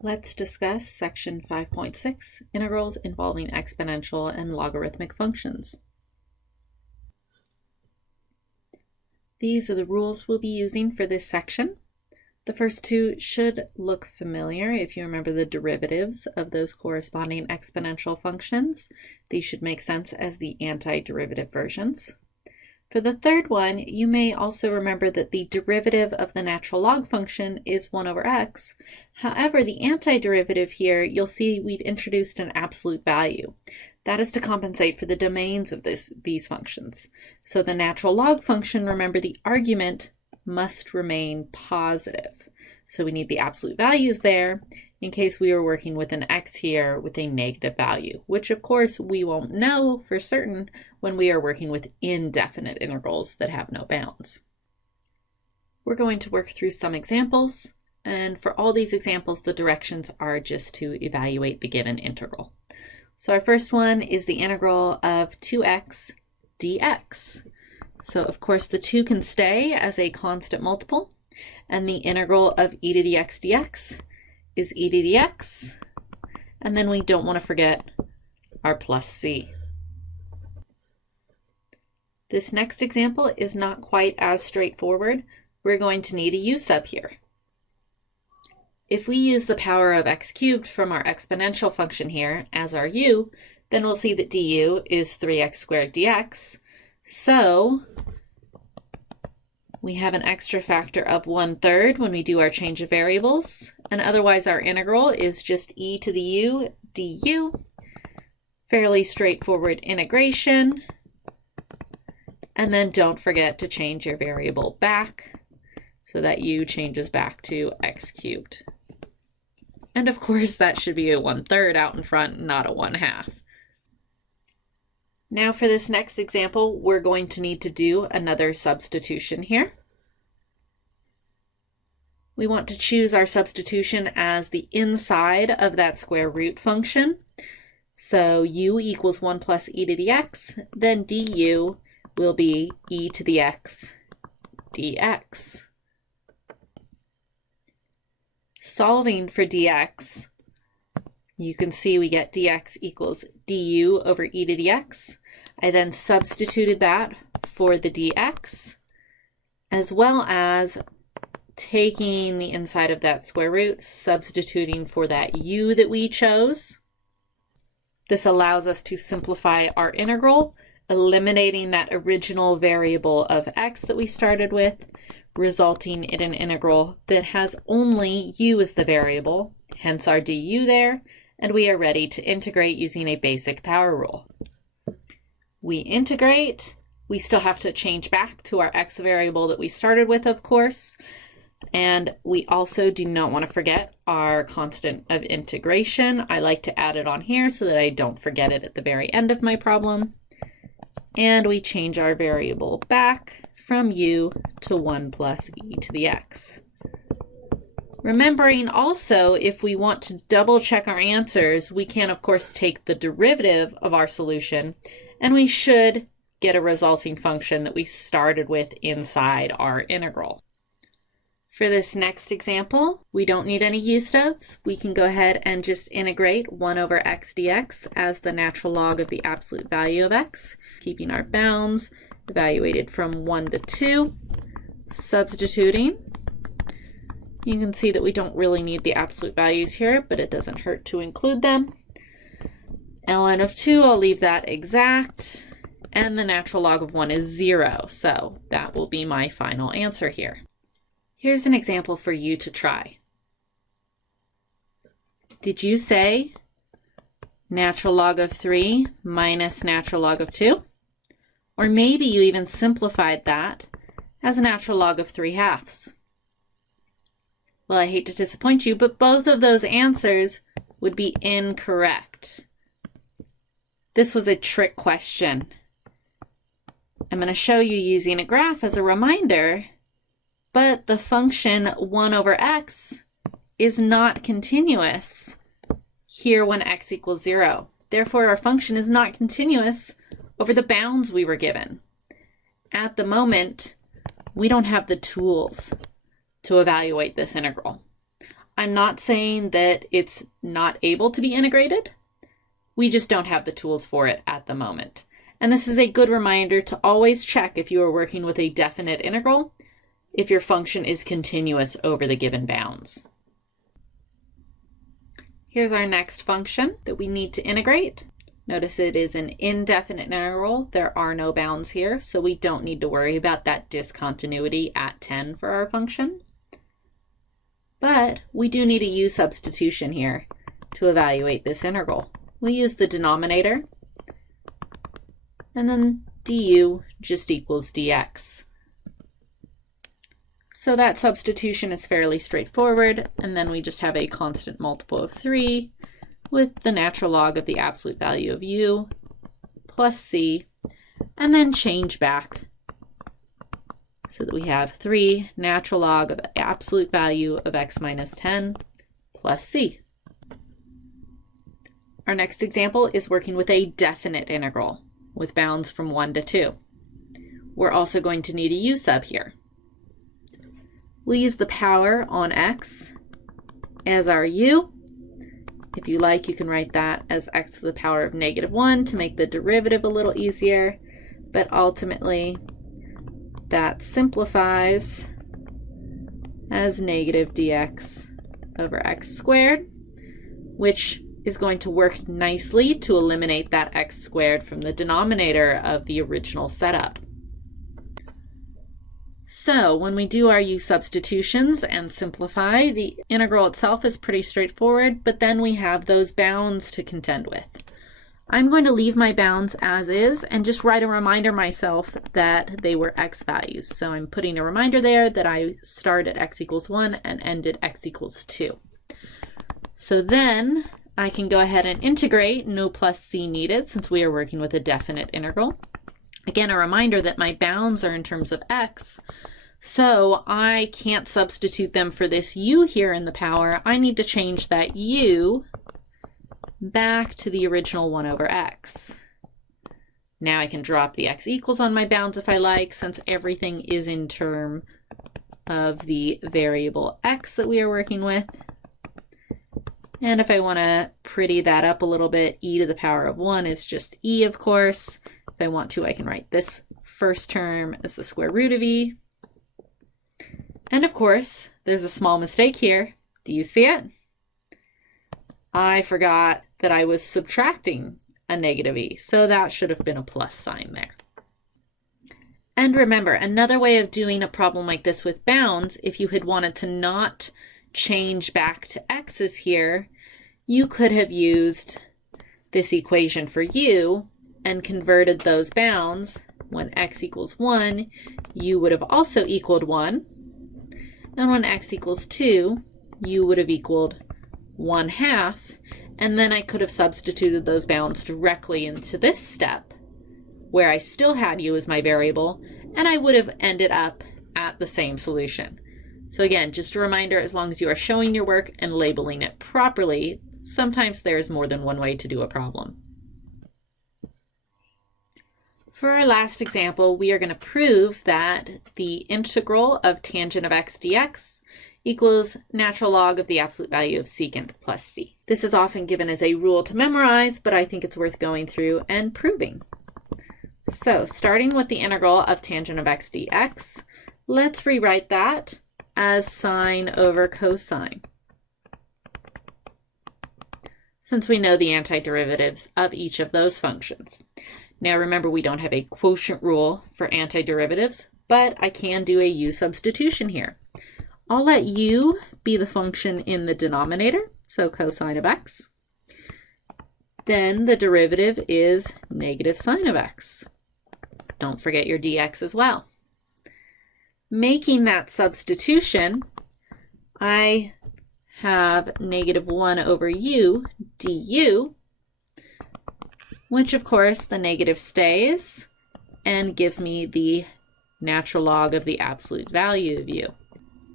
Let's discuss section 5.6, integrals involving exponential and logarithmic functions. These are the rules we'll be using for this section. The first two should look familiar if you remember the derivatives of those corresponding exponential functions. These should make sense as the antiderivative versions. For the third one, you may also remember that the derivative of the natural log function is 1 over x. However, the antiderivative here, you'll see we've introduced an absolute value. That is to compensate for the domains of these functions. So the natural log function, remember the argument must remain positive. So we need the absolute values there in case we were working with an x here with a negative value, which of course we won't know for certain when we are working with indefinite integrals that have no bounds. We're going to work through some examples, and for all these examples the directions are just to evaluate the given integral. So our first one is the integral of 2x dx. So of course the 2 can stay as a constant multiple, and the integral of e to the x dx is e to the x, and then we don't want to forget our plus c. This next example is not quite as straightforward. We're going to need a u sub here. If we use the power of x cubed from our exponential function here as our u, then we'll see that du is 3x squared dx. So we have an extra factor of 1/3 when we do our change of variables, and otherwise our integral is just e to the u du. Fairly straightforward integration. And then don't forget to change your variable back so that u changes back to x cubed. And of course that should be a 1/3 out in front, not a 1/2. Now for this next example, we're going to need to do another substitution here. We want to choose our substitution as the inside of that square root function. So u equals 1 plus e to the x, then du will be e to the x dx. Solving for dx, you can see we get dx equals du over e to the x. I then substituted that for the dx, as well as taking the inside of that square root, substituting for that u that we chose. This allows us to simplify our integral, eliminating that original variable of x that we started with, resulting in an integral that has only u as the variable, hence our du there, and we are ready to integrate using a basic power rule. We integrate, we still have to change back to our x variable that we started with, of course, and we also do not want to forget our constant of integration. I like to add it on here so that I don't forget it at the very end of my problem. And we change our variable back from u to 1 plus e to the x. Remembering also, if we want to double check our answers, we can of course take the derivative of our solution, and we should get a resulting function that we started with inside our integral. For this next example, we don't need any u stubs. We can go ahead and just integrate 1 over x dx as the natural log of the absolute value of x, keeping our bounds evaluated from 1 to 2. Substituting, you can see that we don't really need the absolute values here, but it doesn't hurt to include them. ln of 2, I'll leave that exact, and the natural log of 1 is 0, so that will be my final answer here. Here's an example for you to try. Did you say natural log of 3 minus natural log of 2? Or maybe you even simplified that as a natural log of 3/2. Well, I hate to disappoint you, but both of those answers would be incorrect. This was a trick question. I'm going to show you using a graph as a reminder, but the function 1 over x is not continuous here when x equals 0. Therefore, our function is not continuous over the bounds we were given. At the moment, we don't have the tools to evaluate this integral. I'm not saying that it's not able to be integrated. We just don't have the tools for it at the moment. And this is a good reminder to always check if you are working with a definite integral, if your function is continuous over the given bounds. Here's our next function that we need to integrate. Notice it is an indefinite integral. There are no bounds here, so we don't need to worry about that discontinuity at 10 for our function. But we do need a u substitution here to evaluate this integral. We use the denominator, and then du just equals dx. So that substitution is fairly straightforward, and then we just have a constant multiple of 3 with the natural log of the absolute value of u plus c, and then change back so that we have 3 natural log of absolute value of x minus 10 plus c. Our next example is working with a definite integral with bounds from 1 to 2. We're also going to need a u sub here. We'll use the power on x as our u. If you like, you can write that as x to the power of -1 to make the derivative a little easier, but ultimately that simplifies as negative dx over x squared, which is going to work nicely to eliminate that x squared from the denominator of the original setup. So when we do our u substitutions and simplify, the integral itself is pretty straightforward, but then we have those bounds to contend with. I'm going to leave my bounds as is and just write a reminder myself that they were x values. So I'm putting a reminder there that I start at x equals 1 and end at x equals 2. So then I can go ahead and integrate, no plus c needed since we are working with a definite integral. Again, a reminder that my bounds are in terms of x, so I can't substitute them for this u here in the power. I need to change that u back to the original 1 over x. Now I can drop the x equals on my bounds if I like, since everything is in term of the variable x that we are working with. And if I want to pretty that up a little bit, e to the power of 1 is just e, of course. If I want to, I can write this first term as the square root of e. And of course, there's a small mistake here. Do you see it? I forgot that I was subtracting a negative e, so that should have been a plus sign there. And remember, another way of doing a problem like this with bounds, if you had wanted to not change back to x's here, you could have used this equation for u and converted those bounds. When x equals 1, u would have also equaled 1. And when x equals 2, u would have equaled 1/2. And then I could have substituted those bounds directly into this step, where I still had u as my variable, and I would have ended up at the same solution. So again, just a reminder, as long as you are showing your work and labeling it properly, sometimes there is more than one way to do a problem. For our last example, we are going to prove that the integral of tangent of x dx equals natural log of the absolute value of secant plus c. This is often given as a rule to memorize, but I think it's worth going through and proving. So starting with the integral of tangent of x dx, let's rewrite that as sine over cosine, since we know the antiderivatives of each of those functions. Now remember, we don't have a quotient rule for antiderivatives, but I can do a u substitution here. I'll let u be the function in the denominator, so cosine of x. Then the derivative is negative sine of x. Don't forget your dx as well. Making that substitution, I have negative 1 over u du, which of course the negative stays and gives me the natural log of the absolute value of u.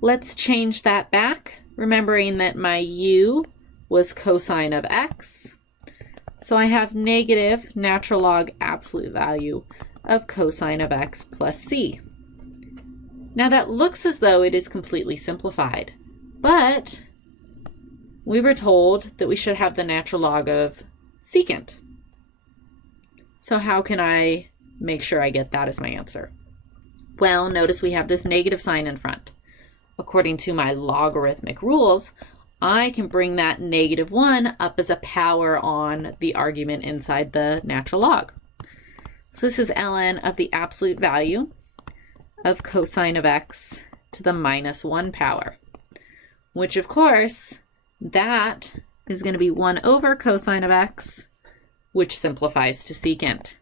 Let's change that back, remembering that my u was cosine of x. So I have negative natural log absolute value of cosine of x plus c. Now that looks as though it is completely simplified, but we were told that we should have the natural log of secant. So how can I make sure I get that as my answer? Well, notice we have this negative sign in front. According to my logarithmic rules, I can bring that -1 up as a power on the argument inside the natural log. So this is ln of the absolute value of cosine of x to the -1 power, which of course, that is going to be 1 over cosine of x, which simplifies to secant.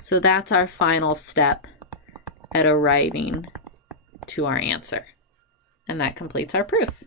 So that's our final step at arriving to our answer. And that completes our proof.